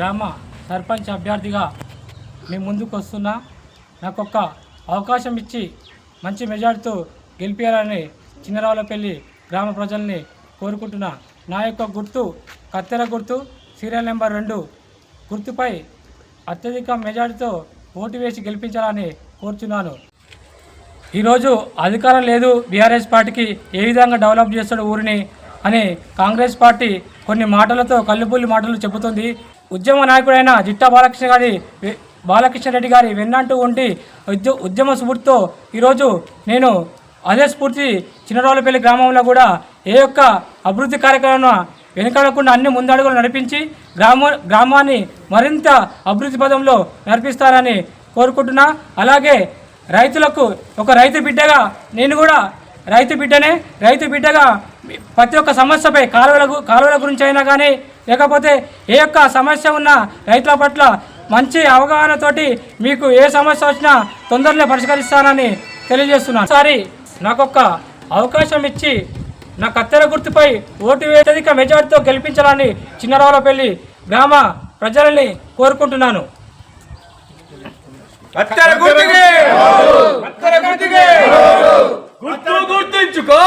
గ్రామ సర్పంచ్ అభ్యర్థిగా మీ ముందుకు వస్తున్నా. నాకు ఒక్క అవకాశం ఇచ్చి మంచి మెజార్టీతో గెలిపించాలని చిన్నరావులపల్లి గ్రామ ప్రజల్ని కోరుకుంటున్నా. నా యొక్క గుర్తు కత్తెర గుర్తు, సీరియల్ నెంబర్ 2 గుర్తుపై అత్యధిక మెజార్టీతో ఓటు వేసి గెలిపించాలని కోరుతున్నాను. ఈరోజు అధికారం లేదు బీఆర్ఎస్ పార్టీకి, ఏ విధంగా డెవలప్ చేస్తాడు ఊరిని అని కాంగ్రెస్ పార్టీ కొన్ని మాటలతో కల్లుబుల్లి మాటలు చెబుతుంది. ఉద్యమ నాయకుడైన జిట్టా బాలకృష్ణ రెడ్డి గారి వెన్నంటూ ఉండి ఉద్యమ స్ఫూర్తితో ఈరోజు నేను అదే స్ఫూర్తి చిన్నరావులపల్లి గ్రామంలో కూడా ఏ యొక్క అభివృద్ధి కార్యక్రమం వెనుకడకుండా అన్ని ముందడుగులు నడిపించి గ్రామాన్ని మరింత అభివృద్ధి పదంలో నడిపిస్తారని కోరుకుంటున్నా. అలాగే రైతులకు ఒక రైతు బిడ్డగా నేను కూడా రైతు బిడ్డగా ప్రతి ఒక్క సమస్యపై కాలువల గురించి అయినా కానీ లేకపోతే ఏ యొక్క సమస్య ఉన్న రైతుల పట్ల మంచి అవగాహనతోటి మీకు ఏ సమస్య వచ్చినా తొందరలో పరిష్కరిస్తానని తెలియజేస్తున్నాను. ఒకసారి నాకొక్క అవకాశం ఇచ్చి నా కత్తెర గుర్తుపై ఓటు వేదిక మెజార్టీతో గెలిపించాలని చిన్నరావులపల్లి గ్రామ ప్రజలని కోరుకుంటున్నాను. గుర్తుంచుకో